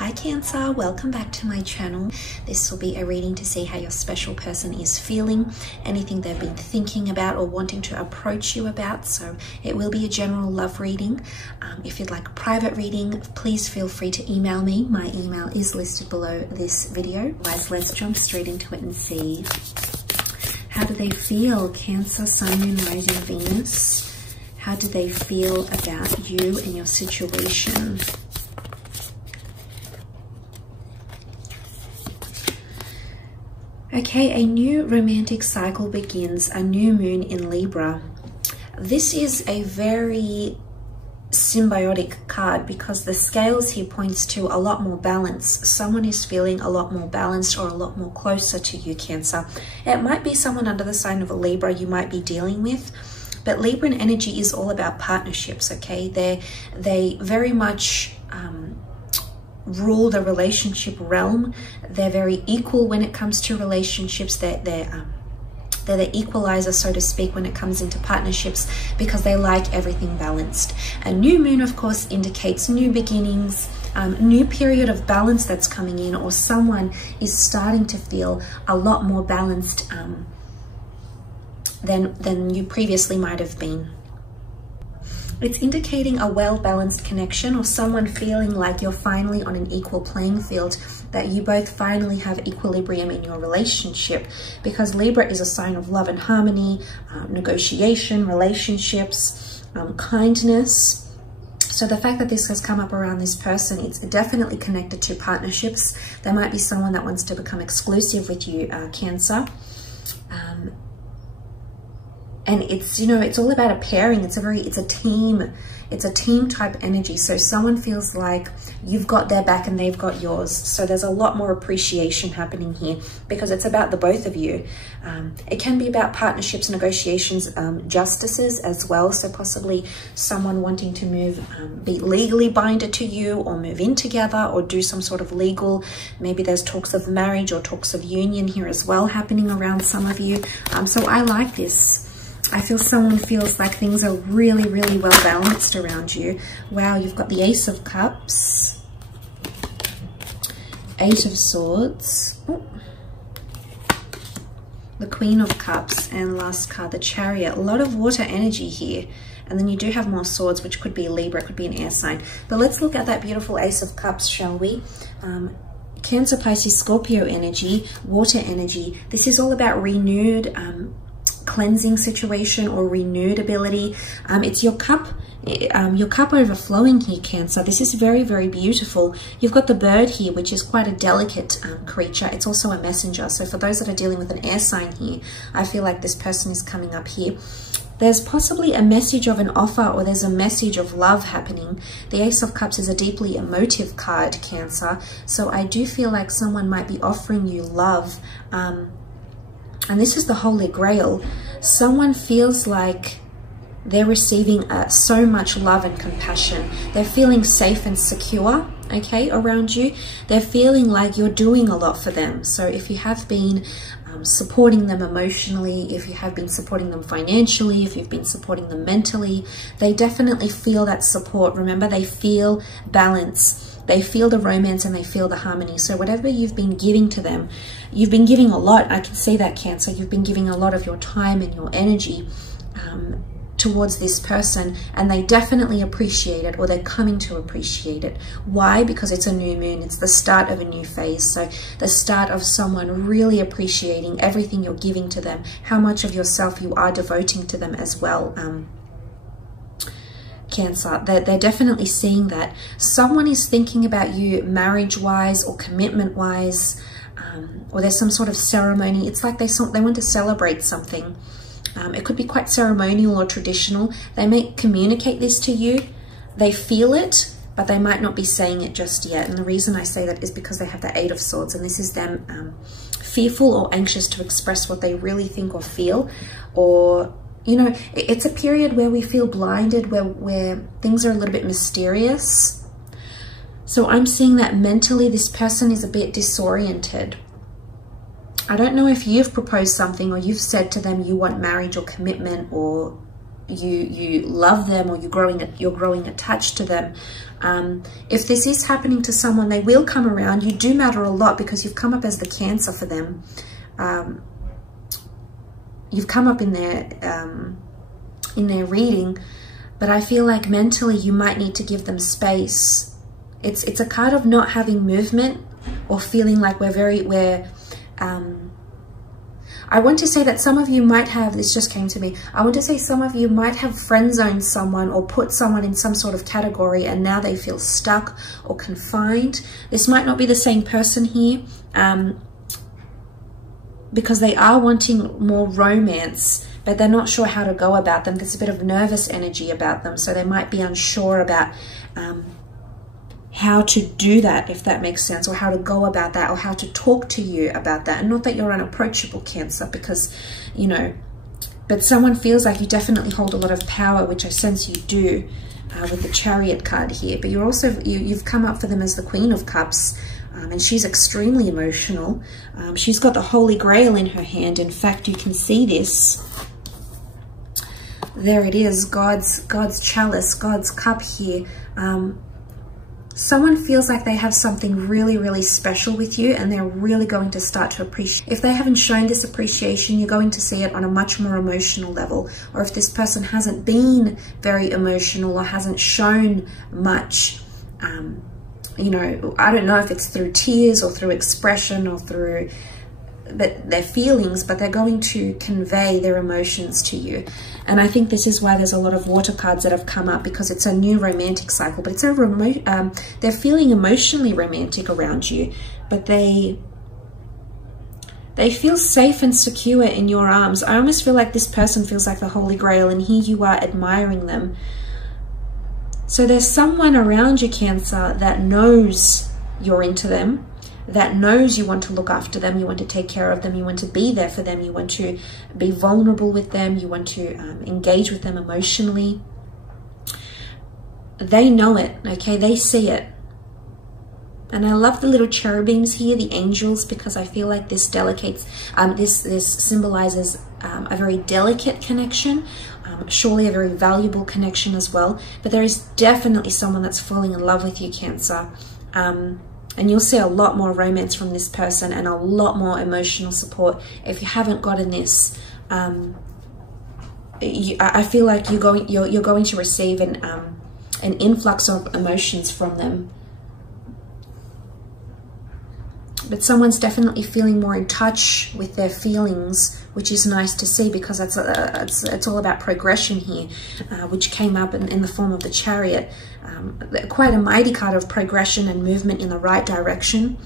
Hi Cancer, welcome back to my channel. This will be a reading to see how your special person is feeling, anything they've been thinking about or wanting to approach you about. So it will be a general love reading. If you'd like a private reading, please feel free to email me. My email is listed below this video. Guys, let's jump straight into it and see. How do they feel? Cancer, Sun, Moon, Rising, Venus. How do they feel about you and your situation? Okay, a new romantic cycle begins, a new moon in Libra. This is a very symbiotic card because the scales here points to a lot more balance. Someone is feeling a lot more balanced or a lot more closer to you, Cancer. It might be someone under the sign of a Libra you might be dealing with, but Libran energy is all about partnerships, okay? They very much rule the relationship realm. They're very equal when it comes to relationships. They're the equalizer, so to speak, when it comes into partnerships because they like everything balanced. A new moon, of course, indicates new beginnings, new period of balance that's coming in, or someone is starting to feel a lot more balanced than you previously might have been. It's indicating a well-balanced connection or someone feeling like you're finally on an equal playing field, that you both finally have equilibrium in your relationship, because Libra is a sign of love and harmony, negotiation, relationships, kindness. So the fact that this has come up around this person, it's definitely connected to partnerships. There might be someone that wants to become exclusive with you, Cancer. And it's, you know, it's all about a pairing. It's a team type energy. So someone feels like you've got their back and they've got yours. So there's a lot more appreciation happening here because it's about the both of you. It can be about partnerships, negotiations, justices as well. So possibly someone wanting to move, be legally binded to you or move in together or do some sort of legal, maybe there's talks of marriage or talks of union here as well happening around some of you. So I like this. I feel someone feels like things are really, really well balanced around you. Wow, you've got the Ace of Cups, Eight of Swords, the Queen of Cups, and last card, the Chariot. A lot of water energy here. And then you do have more swords, which could be Libra, it could be an air sign. But let's look at that beautiful Ace of Cups, shall we? Cancer, Pisces, Scorpio energy, water energy. This is all about renewed cleansing situation or renewed ability. It's your cup overflowing here, Cancer. This is very, very beautiful. You've got the bird here, which is quite a delicate creature. It's also a messenger. So for those that are dealing with an air sign here, I feel like this person is coming up here. There's possibly a message of an offer, or there's a message of love happening. The Ace of Cups is a deeply emotive card, Cancer. So I do feel like someone might be offering you love. And this is the Holy Grail. Someone feels like they're receiving so much love and compassion. They're feeling safe and secure, okay, around you. They're feeling like you're doing a lot for them. So if you have been supporting them emotionally, if you have been supporting them financially, if you've been supporting them mentally, they definitely feel that support. Remember, they feel balance. They feel the romance and they feel the harmony. So whatever you've been giving to them, you've been giving a lot. I can see that, Cancer. You've been giving a lot of your time and your energy towards this person, and they definitely appreciate it, or they're coming to appreciate it. Why? Because it's a new moon. It's the start of a new phase. So the start of someone really appreciating everything you're giving to them, how much of yourself you are devoting to them as well. Cancer, they're definitely seeing that. Someone is thinking about you marriage-wise or commitment-wise, or there's some sort of ceremony. It's like they want to celebrate something. It could be quite ceremonial or traditional. They may communicate this to you. They feel it, but they might not be saying it just yet. And the reason I say that is because they have the Eight of Swords, and this is them fearful or anxious to express what they really think or feel, or you know, it's a period where we feel blinded, where things are a little bit mysterious. So I'm seeing that mentally this person is a bit disoriented. I don't know if you've proposed something or you've said to them you want marriage or commitment or you love them, or you're growing attached to them. If this is happening to someone, they will come around. You do matter a lot because you've come up as the Cancer for them. You've come up in their reading, but I feel like mentally you might need to give them space. It's a card of not having movement, or feeling like I want to say that some of you might have, this just came to me, I want to say some of you might have friend zoned someone or put someone in some sort of category, and now they feel stuck or confined. This might not be the same person here, because they are wanting more romance, but they're not sure how to go about them. There's a bit of nervous energy about them, so they might be unsure about how to do that, if that makes sense, or how to go about that, or how to talk to you about that. And not that you're unapproachable, Cancer, because, you know, but someone feels like you definitely hold a lot of power, which I sense you do with the Chariot card here. But you're also, you've come up for them as the Queen of Cups, and she's extremely emotional. She's got the Holy Grail in her hand. In fact, you can see this. There it is, God's chalice, God's cup here. Someone feels like they have something really, really special with you, and they're really going to start to appreciate. If they haven't shown this appreciation, you're going to see it on a much more emotional level. Or if this person hasn't been very emotional or hasn't shown much, you know, I don't know if it's through tears or through expression or through their feelings, but they're going to convey their emotions to you. And I think this is why there's a lot of water cards that have come up, because it's a new romantic cycle, but it's a remote, they're feeling emotionally romantic around you, but they feel safe and secure in your arms. I almost feel like this person feels like the Holy Grail, and here you are admiring them. So there's someone around you, Cancer, that knows you're into them, that knows you want to look after them, you want to take care of them, you want to be there for them, you want to be vulnerable with them, you want to engage with them emotionally. They know it, okay? They see it. And I love the little cherubims here, the angels, because I feel like this this symbolizes a very delicate connection, surely a very valuable connection as well. But there is definitely someone that's falling in love with you, Cancer. And you'll see a lot more romance from this person, and a lot more emotional support. If you haven't gotten this, I feel like you're going to receive an influx of emotions from them. But someone's definitely feeling more in touch with their feelings, which is nice to see, because it's all about progression here, which came up in the form of the Chariot. Quite a mighty card of progression and movement in the right direction.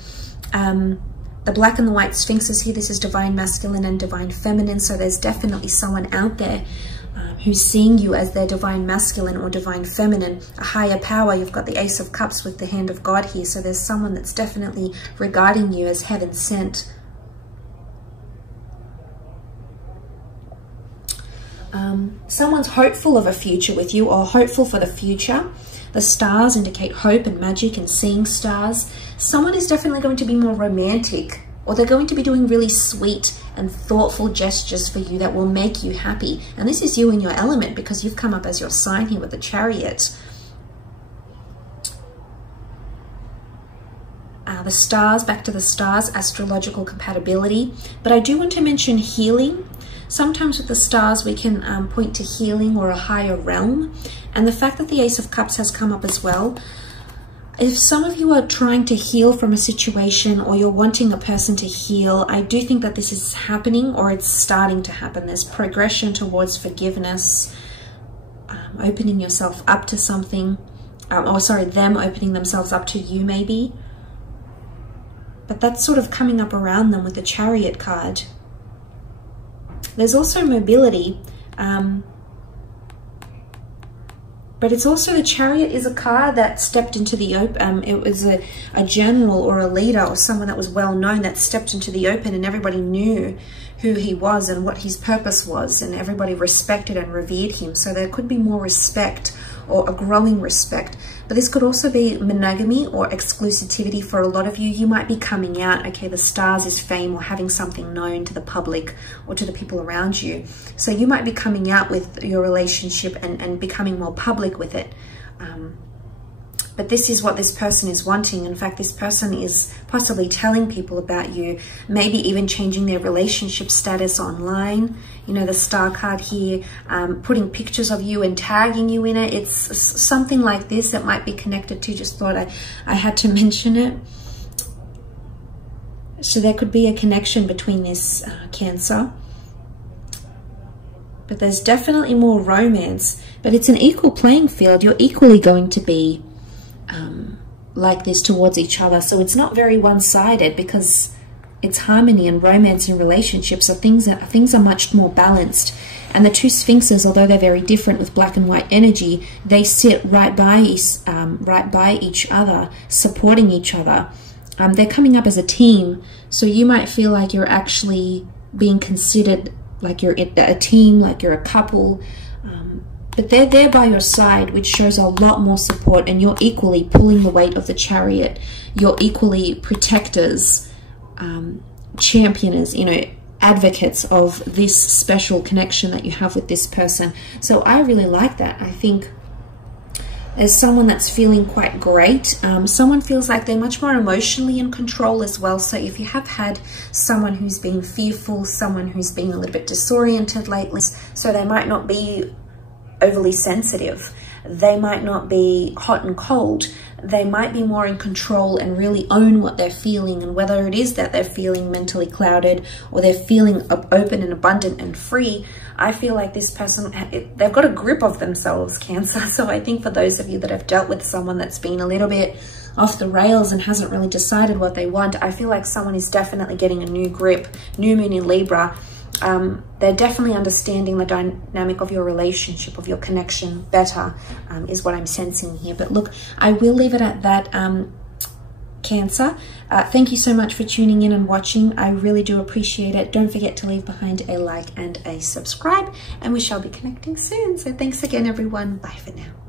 The black and the white sphinxes here, this is divine masculine and divine feminine, so there's definitely someone out there who's seeing you as their divine masculine or divine feminine, a higher power. You've got the Ace of Cups with the hand of God here, so there's someone that's definitely regarding you as heaven sent. Someone's hopeful of a future with you, or hopeful for the future. The stars indicate hope and magic and seeing stars. Someone is definitely going to be more romantic, or they're going to be doing really sweet and thoughtful gestures for you that will make you happy. And this is you in your element, because you've come up as your sign here with the Chariot. The stars, back to the stars, astrological compatibility. But I do want to mention healing. Sometimes with the stars we can point to healing or a higher realm. And the fact that the Ace of Cups has come up as well. If some of you are trying to heal from a situation, or you're wanting a person to heal, I do think that this is happening, or it's starting to happen. There's progression towards forgiveness, opening yourself up to something, or sorry, them opening themselves up to you maybe. But that's sort of coming up around them with the Chariot card. There's also mobility, but it's also, the Chariot is a card that stepped into the open. It was a general or a leader or someone that was well known that stepped into the open, and everybody knew who he was and what his purpose was, and everybody respected and revered him. So there could be more respect, or a growing respect. But this could also be monogamy or exclusivity for a lot of you. You might be coming out, okay, the stars is fame or having something known to the public or to the people around you. So you might be coming out with your relationship and becoming more public with it. But this is what this person is wanting. In fact, this person is possibly telling people about you, maybe even changing their relationship status online. You know, the star card here, putting pictures of you and tagging you in it. It's something like this that might be connected to. Just thought I had to mention it. So there could be a connection between this Cancer. But there's definitely more romance. But it's an equal playing field. You're equally going to be like this towards each other. So it's not very one-sided, because it's harmony and romance and relationships are things are much more balanced. And the two sphinxes, although they're very different with black and white energy, they sit right by each other, supporting each other. They're coming up as a team, so you might feel like you're actually being considered like you're a team, like you're a couple. But they're there by your side, which shows a lot more support, and you're equally pulling the weight of the Chariot. You're equally protectors, championers, you know, advocates of this special connection that you have with this person. So I really like that. I think there's someone that's feeling quite great. Someone feels like they're much more emotionally in control as well. So if you have had someone who's been fearful, someone who's been a little bit disoriented lately, so they might not be overly sensitive, they might not be hot and cold, they might be more in control and really own what they're feeling, and whether it is that they're feeling mentally clouded or they're feeling open and abundant and free, I feel like this person, they've got a grip of themselves, Cancer. So I think for those of you that have dealt with someone that's been a little bit off the rails and hasn't really decided what they want, I feel like someone is definitely getting a new grip. New moon in Libra. They're definitely understanding the dynamic of your relationship, of your connection better, is what I'm sensing here. But look, I will leave it at that, Cancer. Thank you so much for tuning in and watching. I really do appreciate it. Don't forget to leave behind a like and a subscribe, and we shall be connecting soon. So thanks again, everyone. Bye for now.